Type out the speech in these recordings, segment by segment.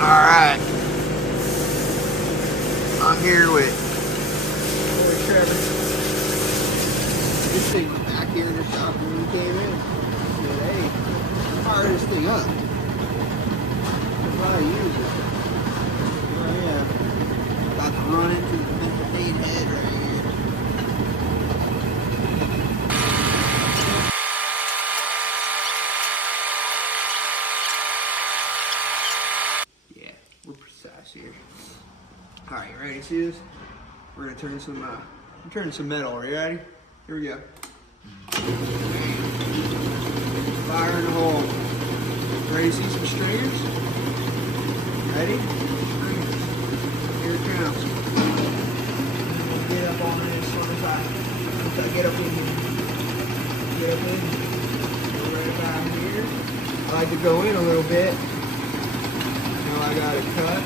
Alright. I'm here with Trevor. This thing was back here in the shop when we came in. I said, hey, fire this thing up. That's why I use it. Oh yeah. About to run into the mental aid head right here. Yeah, we're precise here. Alright, you ready to see this? We're gonna turn some metal. Are you ready? Here we go. Fire in the hole. Ready to see some stringers? Ready? Stringers. Here it comes. Get up on this once I get up in here. Get up in here. Go right about here. I like to go in a little bit. Now I got it cut.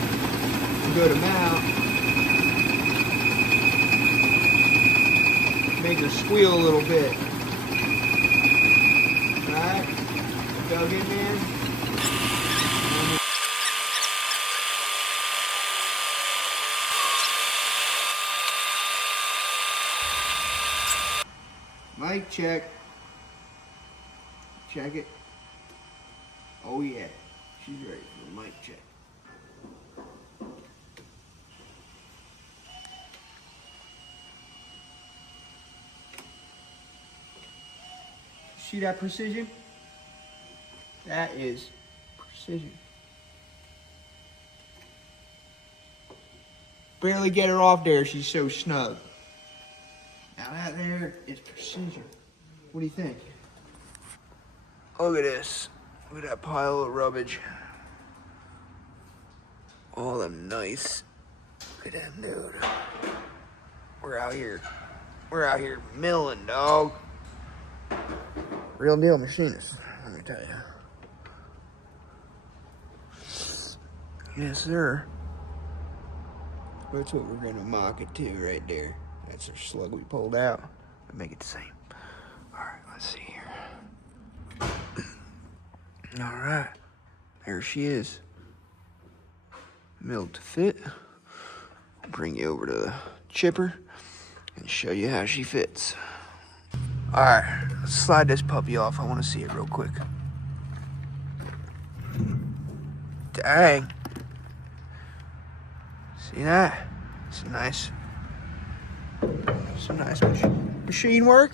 A good amount. Make her squeal a little bit. Alright? Dug in, man. Mic check. Check it. Oh yeah. She's ready for the mic check. See that precision? That is precision. Barely get her off there, she's so snug. Now that there is precision. What do you think? Look at this. Look at that pile of rubbish. All them nice. Look at them, dude. We're out here milling, dog. Real deal machinist, let me tell you. Yes, sir. That's what we're gonna mock it to right there. That's our slug we pulled out. And make it the same. Alright, let's see here. Alright. There she is. Milled to fit. I'll bring you over to the chipper and show you how she fits. Alright, let's slide this puppy off. I want to see it real quick. Dang. See that? Some nice machine work.